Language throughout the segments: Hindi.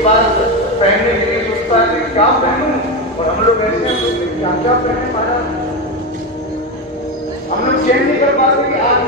एक बार पहनने के लिए सोचता है कि क्या पहनूं, और हम लोग ऐसे हैं क्या क्या पहने महाराज, हम लोग चेंज नहीं कर पाते कि आज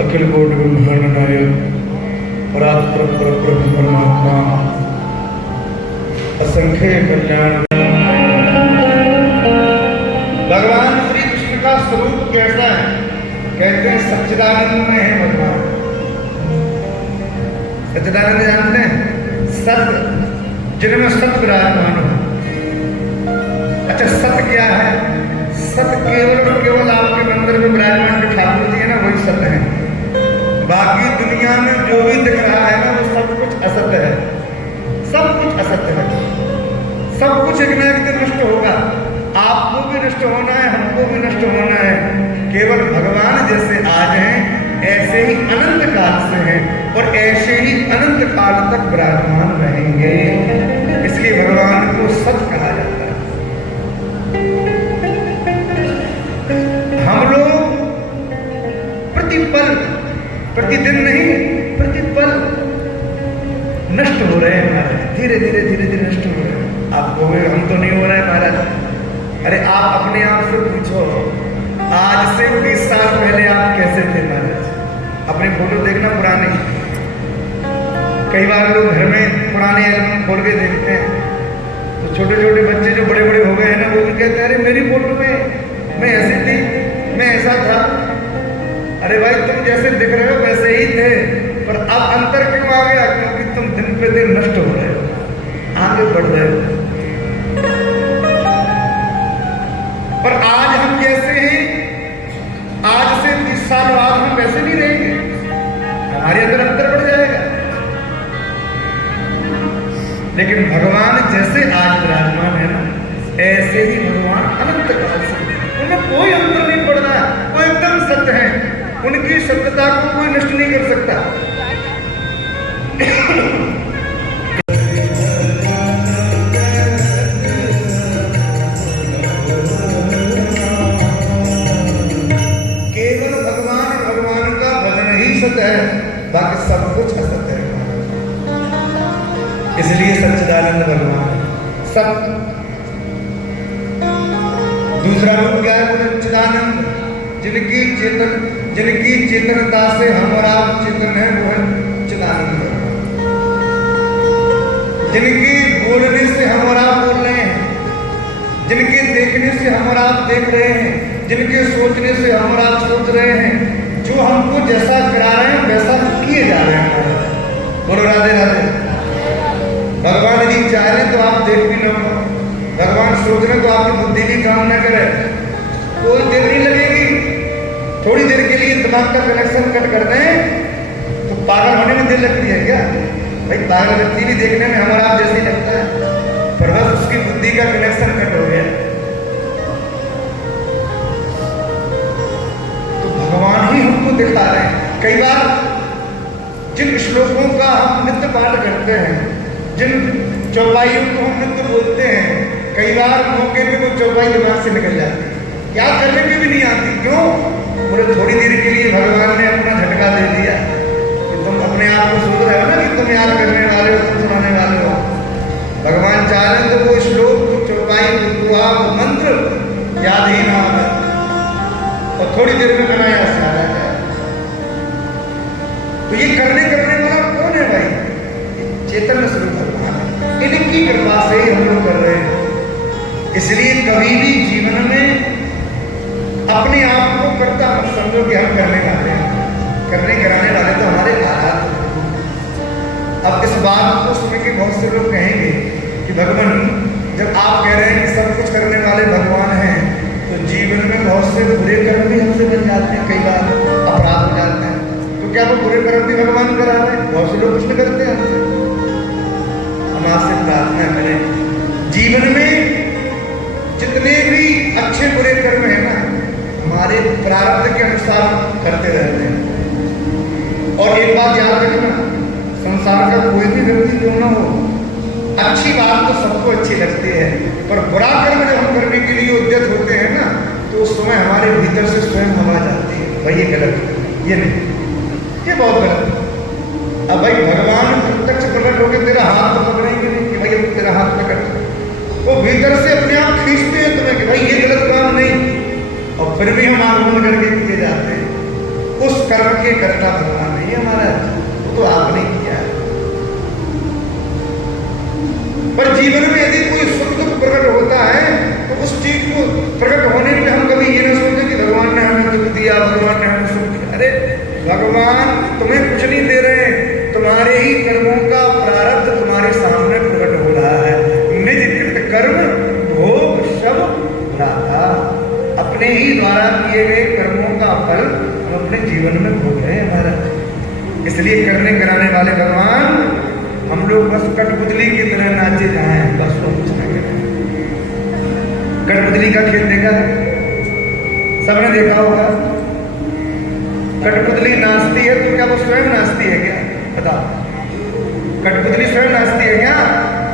अखिल कोटि ब्रह्मांड नायक परात्पर परब्रह्म परमात्मा असंख्य कल्याण। भगवान श्री कृष्ण का स्वरूप कैसा है? कहते हैं सच्चिदानंद में है भगवान। सच्चिदानंद जानते हैं? सत्य, जिनमें सत्य विराजमान हो। अच्छा, सत्य क्या है? सत्य केवल और केवल आपके मंदिर में विराजमान जो ठाकुर जी है ना, वही सत्य है। बाकी दुनिया में जो भी दिख रहा है ना, वो सब कुछ असत्य है। सब कुछ असत्य है। सब कुछ एक ना एक दिन नष्ट होगा। आपको भी नष्ट होना है, हमको भी नष्ट होना है। केवल भगवान जैसे आज हैं, ऐसे ही अनंत काल से हैं और ऐसे ही अनंत काल तक विराजमान रहेंगे। इसलिए भगवान को सत्य कहा जाता है। हम लोग प्रतिपल, प्रतिदिन नहीं, प्रतिपल नष्ट हो रहे हैं महाराज। धीरे धीरे धीरे धीरे नष्ट हो रहे हैं। आप कहोगे हम तो नहीं हो रहे हैं महाराज। अरे आप अपने आप से पूछो, आज से 20 साल पहले आप कैसे थे महाराज? अपने फोटो देखना पुराने। कई बार लोग घर में पुराने एल्बम खोल के देखते हैं तो छोटे छोटे बच्चे जो बड़े बड़े हो गए हैं ना, वो भी कहते हैं अरे मेरी फोटो में मैं ऐसी थी, मैं ऐसा था। अरे भाई, तुम जैसे दिख रहे हो वैसे ही थे, पर अब अंतर क्यों आ गया? क्योंकि तुम दिन पे दिन नष्ट हो रहे हो, आगे बढ़ रहे हो। पर आज हम जैसे हैं, आज से 20 साल बाद हम वैसे नहीं रहेंगे। हमारे अंदर अंतर बढ़ जाएगा। लेकिन भगवान जैसे आज विराजमान है ना, ऐसे ही भगवान अनंत काल से, उनमें कोई अंतर नहीं पड़ रहा है। वो एकदम सत्य है। उनकी सत्यता को कोई नष्ट नहीं कर सकता। केवल भगवान भगवान का भजन ही सत्य है, बाकी सब कुछ असत्य है। इसलिए सच्चिदानंद भगवान सत्य। दूसरा रूप क्या है? सच्चिदानंद। जिनकी चेतनता से हम और आप चेतन है वो है चिदानंद। जिनके बोलने से हम और आप बोल रहे हैं, जिनके देखने से हम और आप देख रहे हैं, जिनके सोचने से हम और आप सोच रहे हैं, जो हमको जैसा करा रहे हैं वैसा किए जा रहे हैं। बोलो राधे राधे। भगवान यदि चाहे तो आप देख भी लो, भगवान सोच रहे तो आपकी बुद्धि भी काम न करे, कोई देर नहीं लगेगी। थोड़ी देर के लिए दिमाग का कनेक्शन कट कर दें तो पागल होने में देर लगती है क्या? भाई पागल व्यक्ति भी देखने में हमारा आप जैसे ही लगता है, पर बस उसकी बुद्धि का कनेक्शन कट हो गया। तो भगवान ही हमको दिखा रहे हैं। कई बार जिन श्लोकों का हम नित्य पाठ करते हैं, जिन चौपाइयों को हम नित्य बोलते हैं, कई बार मौके पे वो चौपाई दिमाग से निकल जाती है, याद करने की भी नहीं आती। क्यों? बोले थोड़ी देर के लिए भगवान ने अपना झटका दे दिया कि तुम अपने आप को सोच रहे हो ना कि तुम याद करने वाले हो, तुम सुनाने वाले हो। भगवान चाहे तो वो श्लोक, चौपाई, वो मंत्र याद ही ना आवे और थोड़ी देर में बनाया से आ जाए। तो ये करने वाला कौन है भाई? चैतन्य स्वरूप भगवान है। इनकी कृपा से ही हम लोग कर रहे हैं। इसलिए कभी भी जीवन में अपने आप को करता मत समझो कि हम करने वाले हैं। करने कराने वाले तो हमारे हालात हैं। अब इस बात को सुन के बहुत से लोग कहेंगे कि भगवान, जब आप कह रहे हैं कि सब कुछ करने वाले भगवान हैं, तो जीवन में बहुत से बुरे कर्म भी हमसे बन जाते हैं, कई बार अपराध हो जाते हैं। तो क्या वो बुरे कर्म भी भगवान करा रहे हैं? बहुत से लोग कुछ नहीं करते हैं हमसे। हम आपसे प्रार्थना करें, जीवन में जितने भी अच्छे बुरे कर्म है ना, हमारे प्रारब्ध के अनुसार करते रहते हैं। और एक बात याद रखना, संसार का कोई भी व्यक्ति क्यों ना हो, अच्छी बात तो सबको अच्छी लगती है, पर बुरा कर्म जब हम करने के लिए उद्यत होते हैं ना, तो उस समय हमारे भीतर से स्वयं हवा जाती है, भाई ये गलत है, ये नहीं, ये बहुत गलत है। अब भाई भगवान प्रत्यक्ष प्रकट होकर तेरा हाथ तो पकड़ेंगे नहीं कि भाई अब तेरा हाथ पकड़, वो भीतर से अपने आप खींचते हैं तुम्हें कि भाई ये गलत काम नहीं, और फिर भी हम आंदोलन करके किए जाते हैं। उस कर्म के कर्ता भगवान नहीं हमारा, वो तो आपने किया है। पर जीवन में यदि कोई सुख दुख प्रकट होता है तो उस चीज को प्रकट होने में हम कभी ये ना सोचते कि भगवान ने हमें दुख दिया, भगवान ने हमें सुख दिया। अरे भगवान तुम्हें कुछ नहीं दे रहे, तुम्हारे ही कर्मों का प्रारब्ध तुम्हारे सामने प्रकट हो रहा है। निज कृत कर्म भोग सब भ्राता, अपने ही द्वारा किए गए कर्मों का फल हम अपने जीवन में भोग रहे हैं महाराज। इसलिए करने कराने वाले भगवान, हम लोग बस कठपुतली की तरह नाचे जाएं, बस वो कुछ नहीं करें। कठपुतली का खेल देखा है? सबने देखा होगा। कठपुतली नाचती है तो क्या वो स्वयं नाचती है क्या? बताओ, कठपुतली स्वयं नाचती है क्या?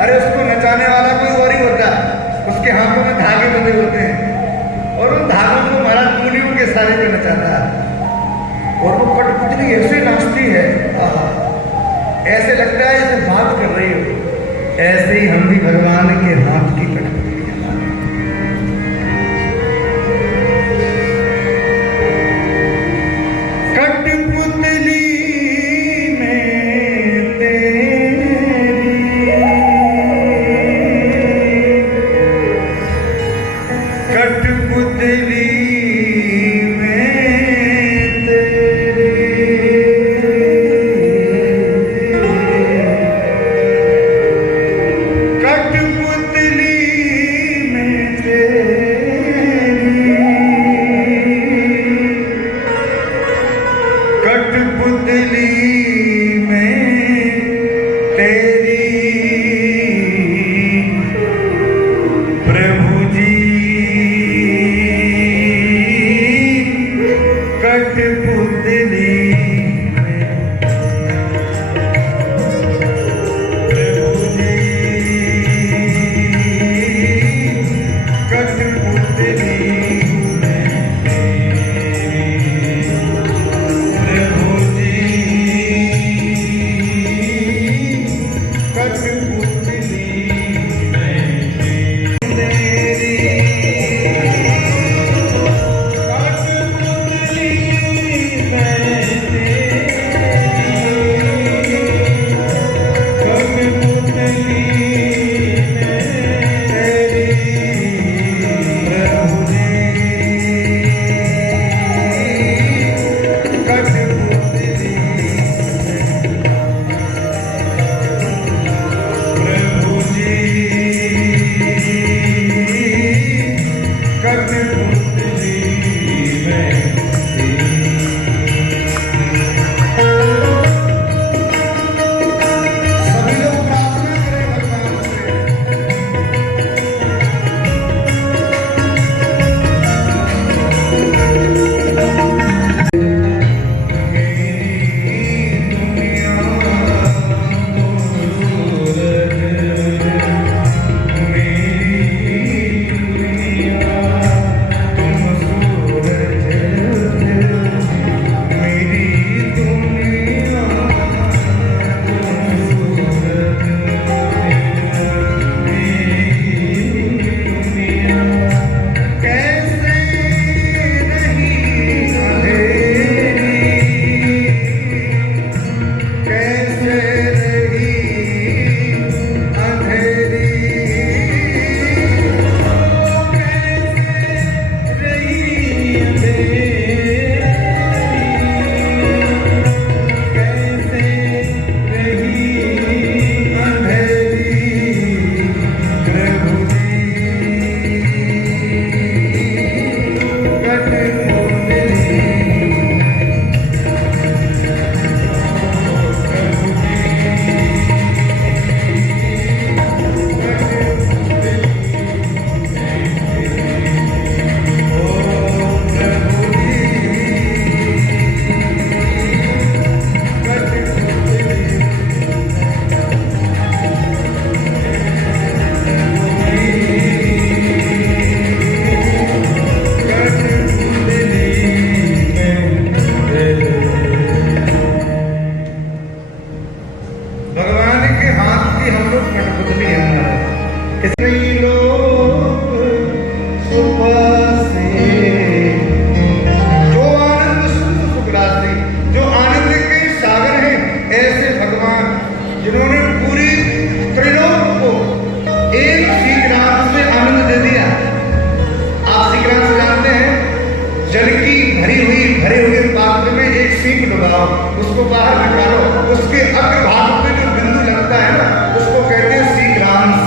अरे उसको नचाने वाला कोई और ही होता है, उसके हाथों में धागे बंधे होते हैं और उन धागों को महाराज मूलियों के सारे पे नचाता है, और वो कठपुतली ऐसे नाचती है, ऐसे लगता है जैसे बात कर रही हो। ऐसे ही हम भी भगवान के हाथ की कठपुतली हैं। कठपुतली में तेरी, कठपुतली प्रभु जी उसको बाहर निकालो, उसके अग्रभाग पे जो बिंदु लगता है ना उसको कहते हैं शीघ्रांश।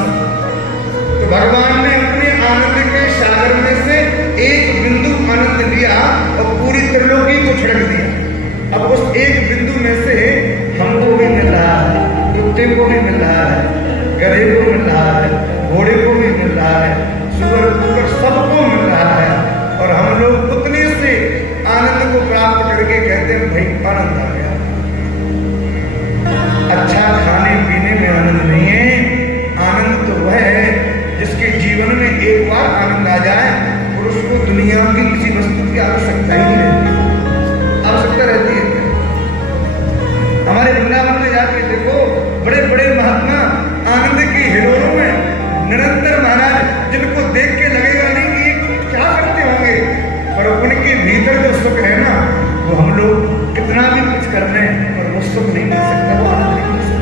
तो भगवान ने अपने आनंद के सागर में से एक बिंदु आनंद लिया और पूरी त्रिलोकी को छिड़क दिया। अब उस एक बिंदु में से हमको भी मिल रहा है, कुत्ते को भी मिल रहा है, गधे को मिल रहा है, घोड़े को भी मिल रहा है, सूअर कुकर सबको मिल रहा है। और हम लोग उतने से आनंद को प्राप्त करके कहते हैं भाई आनंद आ गया। अच्छा खाने पीने में आनंद नहीं है, आनंद तो वह है जिसके जीवन में एक बार आनंद आ जाए और उसको दुनिया की किसी वस्तु की आवश्यकता ही नहीं रहती। आवश्यकता रहती है क्या? हमारे वृंदावन में जाके देखो, बड़े बड़े महात्मा आनंद की हिलोरों में निरंतर महाराज, जिनको देख के लगेगा नहीं कि ये क्या करते होंगे, पर उनके भीतर जो सुख है ना, वो हम लोग कितना भी कुछ कर रहे हैं पर वो सुख नहीं मिल सकता, वो आनंद नहीं मिल सकता।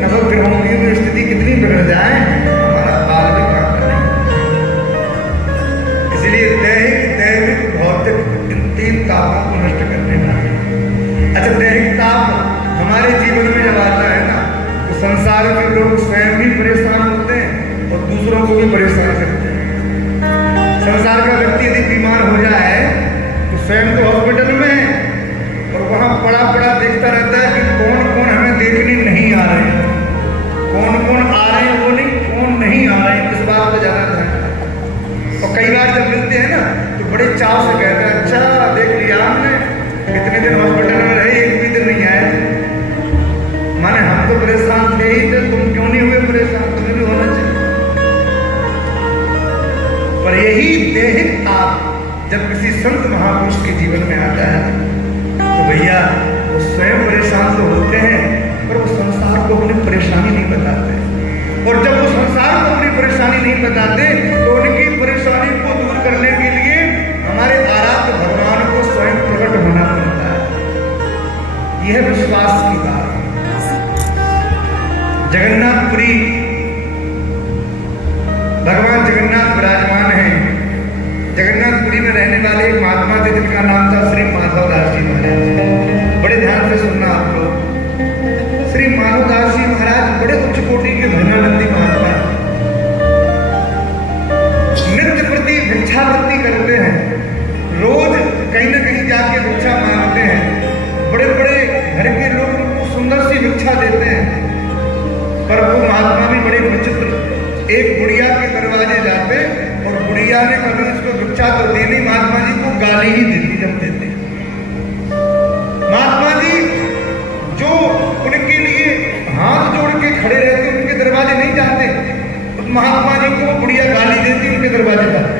नवग्रहों की स्थिति कितनी बिगड़ जाए, हमारा बाल भी काम करें। इसलिए दैहिक दैविक भौतिक इन तीन तापों को नष्ट करने वाले जीवन में जब आता है ना, तो संसार के लोग स्वयं भी परेशान होते हैं और दूसरों को भी परेशान करते हैं। संसार का व्यक्ति यदि बीमार हो जाए तो स्वयं तो हॉस्पिटल में है और वहां पड़ा पड़ा देखता रहता है कि कौन कौन हमें देखने नहीं आ रहे हैं, कौन कौन आ रहे हैं वो नहीं, कौन नहीं आ रहे हैं, इस बात पर ज्यादा ध्यान। और कई बार जब मिलते हैं ना तो बड़े चाव से कहते हैं, अच्छा देख लिया हमने, कितने दिन हॉस्पिटल में रहे, एक भी दिन नहीं आए। माने हम तो परेशान थे ही थे, तुम क्यों नहीं हुए परेशान, तुम्हें भी होना चाहिए। पर यही देहिक ताप जब किसी संत महापुरुष के जीवन में आता है तो भैया वो स्वयं परेशान तो होते हैं पर वो संसार को अपनी परेशानी नहीं बताते। और जब वो संसार को अपनी परेशानी नहीं बताते तो उनकी परेशानी को दूर करने के लिए हमारे आराध्य भगवान को स्वयं प्रकट होना पड़ता है। यह विश्वास की बात है। जगन्नाथपुरी भगवान जगन्नाथ विराजमान है। जगन्नाथपुरी में रहने वाले एक महात्मा थे जिनका नाम था श्री माधवदास जी महाराज। बड़े ध्यान से सुनना आप लोग। श्री माधवदास जी महाराज बड़े उच्च कोटि के धर्मानंदी महात्मा, नित्य प्रति भिक्षावृत्ति करते हैं, रोज कहीं न कहीं जाके भिक्षा मांगते हैं। बड़े बड़े घर के लोग उनको सुंदर सी भिक्षा देते हैं। पर वो महात्मा भी बड़े विचित्र, एक बुढ़िया के दरवाजे जाते और बुढ़िया ने कभी उसको भिक्षा तो दी नहीं, महात्मा जी को गाली ही देती जब देते। महात्मा जी जो उनके लिए हाथ जोड़ के खड़े रहते उनके दरवाजे नहीं जाते, तो महात्मा जी को बुढ़िया गाली देती उनके दरवाजे जाते।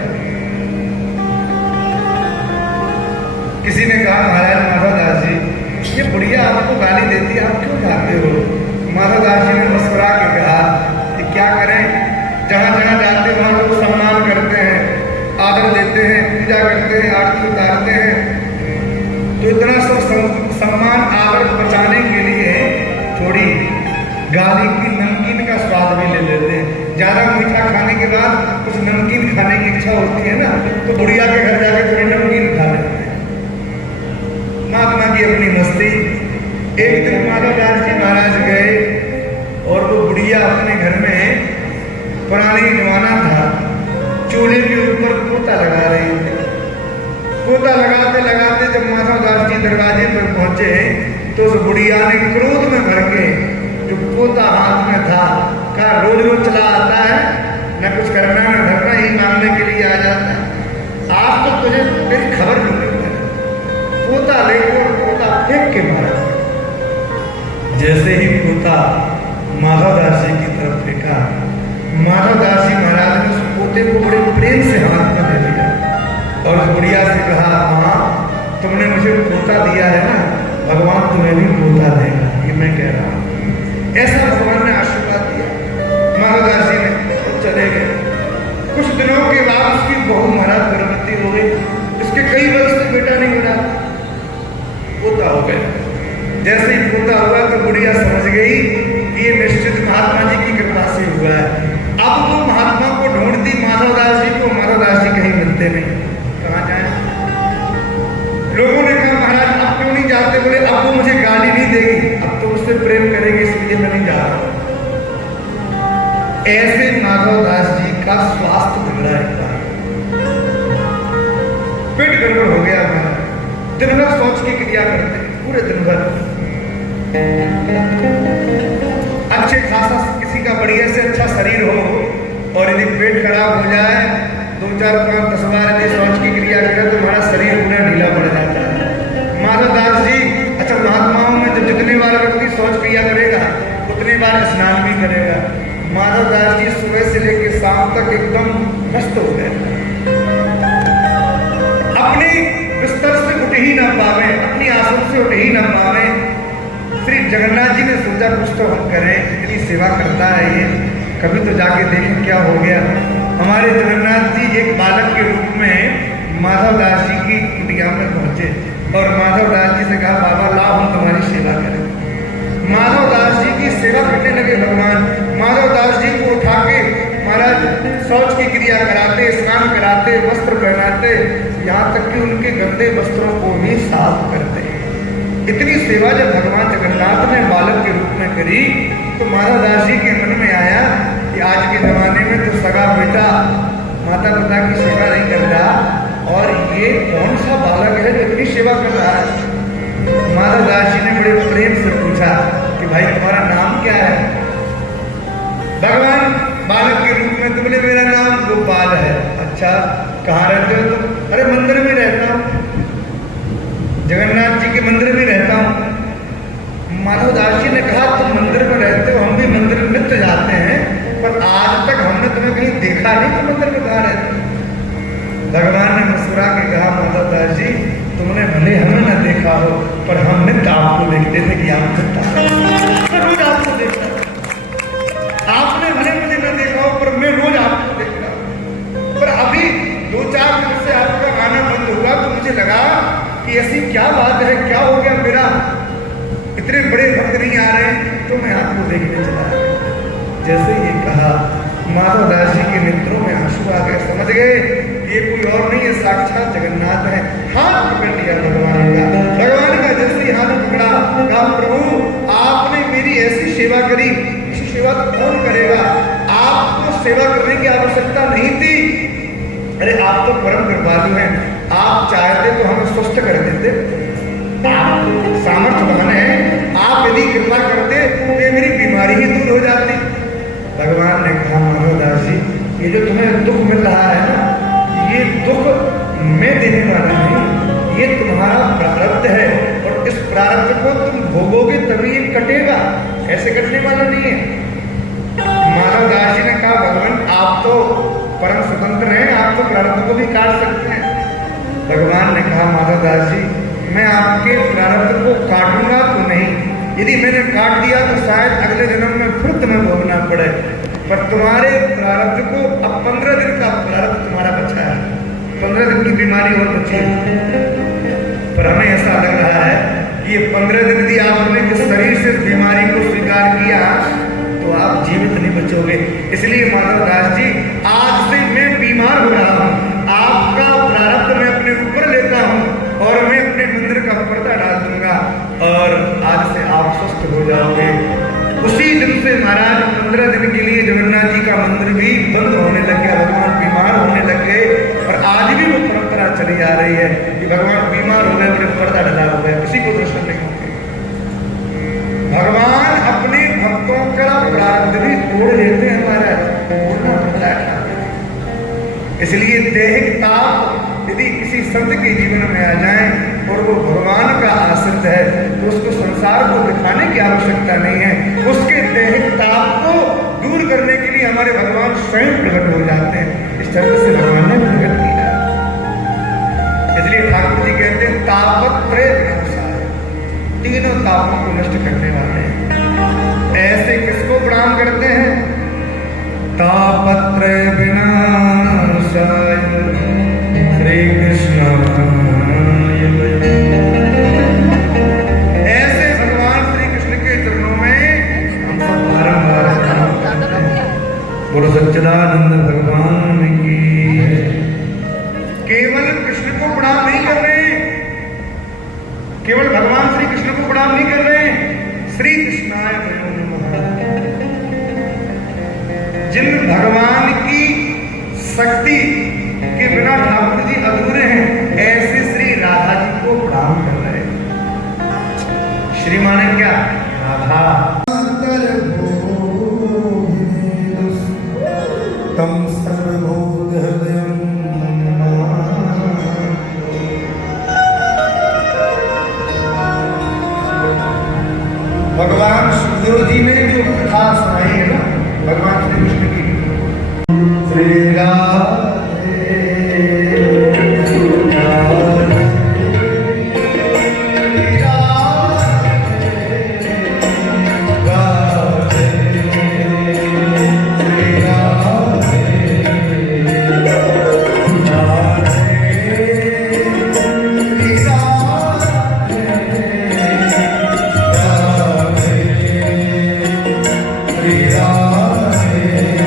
किसी ने कहा, महाराज माधवदास जी ये बुढ़िया आपको गाली देती है, आप क्यों जाते हो? माधवदास जी ने मुस्कुरा के कहा कि क्या करें, जहां जहां जाते वहां लोग सम्मान करते हैं, आदर देते हैं, पूजा करते हैं, आरती उतारते हैं, तो इतना सब सम्मान आदर बचाने के लिए थोड़ी गाली की नमकीन का स्वाद भी ले लेते हैं। ज्यादा मीठा खाने के बाद कुछ नमकीन खाने की इच्छा होती है ना, तो बुढ़िया के घर जाके थोड़ी नमकीन खा लेते हैं। महात्मा की अपनी मस्ती। एक दिन माधवदास जी महाराज गए और वो बुढ़िया अपने घर में, पुरानी जमाना था, चूल्हे के ऊपर पोता लगा रही थी। पोता लगाते लगाते जब माधवदास जी दरवाजे पर पहुंचे तो उस बुढ़िया ने क्रोध में भर के जो पोता हाथ में था कहा, रोज रोज चला आता है, न कुछ करना न धरना, ही मांगने के लिए आ जाता है। आज तो तुझे तेरी खबर लूंगी। पोता लेकर पोता फेंक के मारा। जैसे ही पोता माधवदास जी की तरफ फेंका, माधवदास जी महाराज ने उस पोते को बड़े प्रेम से हाथ में ले लिया और उस बुढ़िया से कहा, माँ तुमने मुझे पोता दिया है ना, भगवान तुम्हें भी पोता देगा, ये मैं कह रहा हूँ। ऐसा भगवान ने आशीर्वाद दिया। माधवदास जी ने तो चले गए। कुछ दिनों के बाद उसकी बहू महाराज गर्भवती हो गई। उसके कई वर्ष से बेटा नहीं हो रहा, पोता हो गया। जैसे ही पोता हुआ तो बुढ़िया समझ गई कि ये निश्चित महात्मा जी की कृपा से हुआ है। अब वो महात्मा को ढूंढती माधवदास जी को, माधवदास जी कहीं मिलते नहीं, कहाँ जाए? लोगों ने कहा, महाराज आप क्यों नहीं जाते? बोले अब वो मुझे गाली नहीं देगी, अब तो उससे प्रेम करेगी, इसलिए मैं नहीं जा रहा। ऐसे माधवदास जी का स्वास्थ्य बिगड़ा था, पेट गड़बड़ हो गया। दिन भर सोच की क्रिया करते, पूरे दिन भर अच्छे खासा किसी का बढ़िया से अच्छा शरीर हो और यदि पेट खराब हो जाए, 2 4 5 10 बार यदि शौच की क्रिया करे तो हमारा शरीर पूरा ढीला पड़ जाता है। माधवदास जी, अच्छा महात्माओं में जब जितने बार व्यक्ति शौच क्रिया करेगा उतने बार स्नान भी करेगा। माधवदास जी सुबह से लेकर शाम तक एकदम व्यस्त हो गए, अपने बिस्तर से उठ ही न पावे, अपनी आसन से उठ ही न पावे। श्री जगन्नाथ जी ने सोचा कुछ तो हम करें, इतनी सेवा करता है ये, कभी तो जाके देखें क्या हो गया। हमारे जगन्नाथ जी एक बालक के रूप में माधवदास जी की कुटिया में पहुंचे और माधवदास जी से कहा, बाबा लाओ हम तुम्हारी सेवा करें। माधवदास जी की सेवा करने लगे भगवान। माधवदास जी को उठा के महाराज शौच की क्रिया कराते, स्नान कराते, वस्त्र पहनाते, यहाँ तक कि उनके गंदे वस्त्रों को भी साफ करते। इतनी सेवा जब भगवान जगन्नाथ ने बालक के रूप में करी तो महाराज दास जी के मन में आया कि आज के जमाने में तो सगा बेटा माता पिता की सेवा नहीं करता, और ये कौन सा बालक है जो इतनी सेवा कर रहा है। महाराज दास जी ने बड़े प्रेम से पूछा कि भाई तुम्हारा नाम क्या है। भगवान बालक के रूप में तो बोले मेरा नाम गोपाल है। अच्छा, कहाँ रहते हो तुम? अरे मंदिर में रहता हूँ, जगन्नाथ जी के मंदिर में रहता हूँ। माधव दास जी ने कहा तुम मंदिर में रहते हो, हम भी मंदिर में नित्य जाते हैं, पर आज तक हमने तुम्हें कहीं देखा नहीं, तो मंदिर में कहाँ रहते हो? भगवान ने मुस्कुरा के कहा माधव दास जी तुमने भले हमें न देखा हो, पर हम नित्य आपको देखते थे कि आप रोज आपको देखता। आपने भले मुझे न देखा हो, पर मैं रोज आपको देखता हूँ। पर अभी 2-4 दिन से आपका आना बंद हुआ तो मुझे लगा कि ऐसी क्या बात है, क्या हो गया, मेरा इतने बड़े भक्त नहीं आ रहे, तो मैं आपको देखने चला गया। जैसे ये कहा माधव दास जी के नेत्रों में आंसू आ गए, समझ गए ये कोई और नहीं है, साक्षात जगन्नाथ है। हाथ पकड़ लिया भगवान का जैसे ही हाथ पकड़ा, कहा प्रभु आपने मेरी ऐसी सेवा करी, इसी सेवा तो कौन करेगा, आपको सेवा करने की आवश्यकता नहीं थी। अरे आप तो परम कृपालु हैं, आप चाहते तो हमें स्वस्थ कर देते, आप सामर्थ्यवान हैं, आप यदि कृपा करते तो ये मेरी बीमारी ही दूर हो जाती। भगवान ने कहा माधव दास जी ये जो तुम्हें दुख मिल रहा है ना, ये दुख मैं देने वाला नहीं, ये तुम्हारा प्रारब्ध है, और इस प्रारब्ध को तुम भोगोगे तभी ये कटेगा, ऐसे कटने वाला नहीं है। माधव दास जी ने कहा भगवान आप तो परम स्वतंत्र हैं, आप तो प्रारब्ध को भी काट सकते हैं। भगवान ने कहा माधव दास जी मैं आपके प्रारब्ध को काटूंगा तो नहीं, यदि मैंने काट दिया तो शायद अगले जन्म में फिर तुम्हें भोगना पड़े, पर तुम्हारे प्रारब्ध को अब 15 दिन का प्रारब्ध तुम्हारा बचा है, 15 दिन की बीमारी और बची है। पर हमें ऐसा लग रहा है कि ये 15 दिन यदि आपने इस शरीर से बीमारी को स्वीकार किया तो आप जीवित नहीं बचोगे। इसलिए माधव दास जी आज से मैं बीमार हो रहा हूँ, आपका प्रारब्ध मैं अपने ऊपर लेता हूँ और मैं अपने मंदिर का पर्दा डाल दूंगा और आज से आप स्वस्थ हो जाओगे। उसी दिन से महाराज 15 दिन के लिए जगन्नाथ जी का मंदिर भी बंद होने लग गया, भगवान बीमार होने लग गए, और आज भी वो परंपरा चली आ रही है कि भगवान बीमार हो गए, उन्हें पर्दा डाला हो गया, किसी को दर्शन नहीं होंगे। भगवान अपने भक्तों का प्रारब्ध भी तोड़ लेते हैं महाराज, तोड़ना पड़ता है। इसलिए दैहिक ताप यदि किसी संत के जीवन में आ जाए और वो भगवान का आश्रित है तो उसको संसार को दिखाने की आवश्यकता नहीं है, उसके दैहिक ताप को दूर करने के लिए हमारे भगवान स्वयं प्रकट हो जाते हैं। इस तरह से भगवान ने प्रकट किया। इसलिए ठाकुर जी कहते हैं तापत्रय विनाशाय, तीनों तापों को नष्ट करने वाले हैं। ऐसे किसको प्रणाम करते हैं? तापत्रय विनाशाय श्री कृष्ण। ऐसे भगवान श्री कृष्ण के चरणों में हम सब बारंबार प्रणाम करते हैं। बोलो सच्चिदानंद भगवान की। केवल कृष्ण को प्रणाम नहीं कर रहे, केवल भगवान श्री कृष्ण को प्रणाम नहीं कर रहे, श्री कृष्णाय वयो नमः। जिन भगवान की शक्ति के बिना ठाकुर जी अधूरे हैं, ऐसे श्री राधा जी को प्रणाम कर रहे हैं। श्री माने क्या? राधा। तम सर्वभूत हृदयं भगवान सुखदेव जी ने जो कथा सुनाई है ना भगवान श्री कृष्ण की, श्री राधे Radhe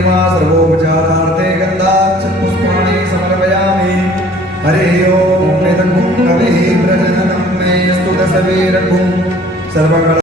निर्मा सर्वोपचारार्थे गन्धाक्षपुष्पाणि समर्पयामि। हरे ओम वेदं कवे प्रजननं मे स्तुतसवेरघुं सर्वगण